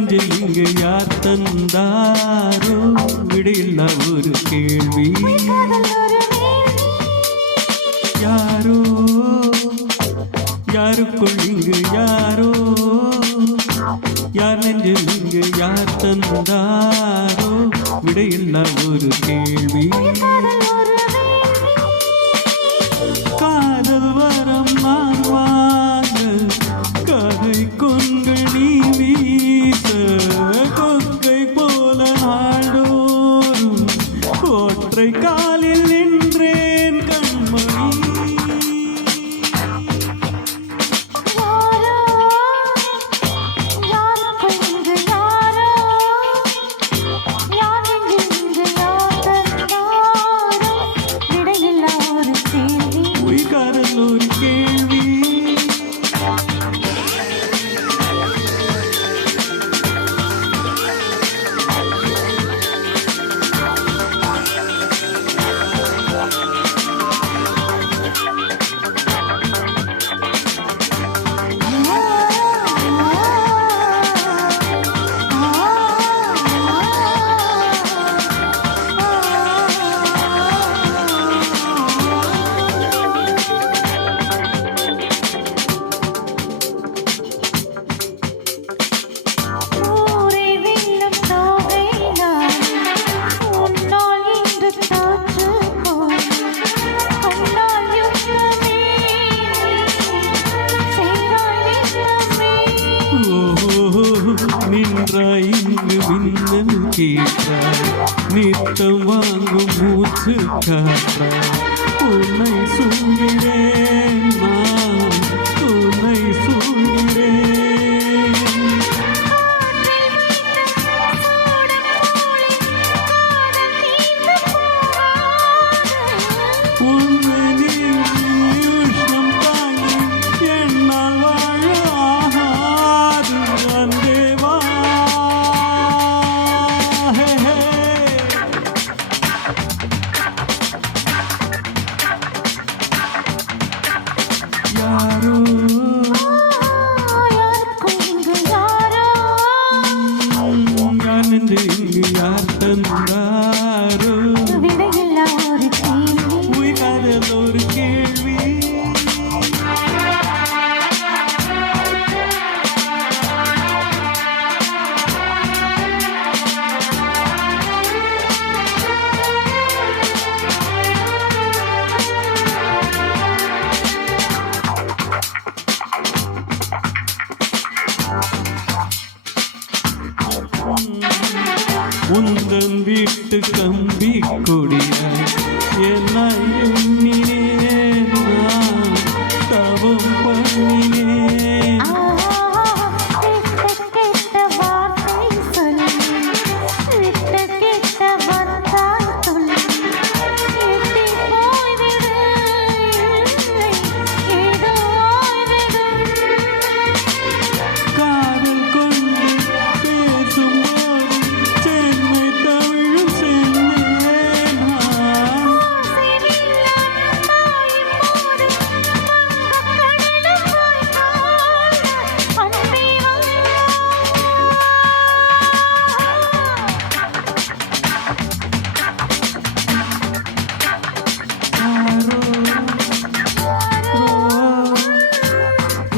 நெஞ்சில் இங்கு யார் தந்தாரோ விடையில்லா ஒரு கேள்வி. யாரோ யாருக்குள் இங்கு யாரோ யார் நெஞ்சில் இங்கு யார் தந்தாரோ விடையில்லா ஒரு கேள்வி. காதல் வரம் நான் வாங்க கதை கொங்கள் நீ வீச கொக்கை போல நாடோறும் ஒற்றை காலில் நின்றேன் கண்மணி. ஒரு கேள்வி. நின்றாய் இங்கு மின்னல் கேட்டாய் நித்தம் வாங்கும் மூச்சு காற்றாய். உன்னை சூழ்கிறேன் நான் உன்னை சூழ்கிறேன். உன்னை நீ உஷ்ணம் தாங்கி என்னால் வாழ ஆகாது அன்பே. யாரோ யார் நின்று இங்கு யார் தந்தாரோ உயிர் காதல் ஒரு கேள்வி. உந்தன் வீட்டு கம்பி கொடியாய் என்னை எண்ணினேன் நான் தவம் பண்ணினேன். காதல் கொண்டு பேசும்போது சென்னை தமிழும் சென்னேன் நான்.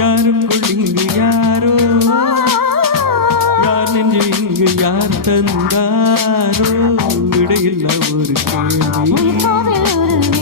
யாருக்குள் இங்கு யாரோ யார் நெஞ்சு இங்கு யார் தந்தாரோ விடையில்லா ஒரு கேள்வி.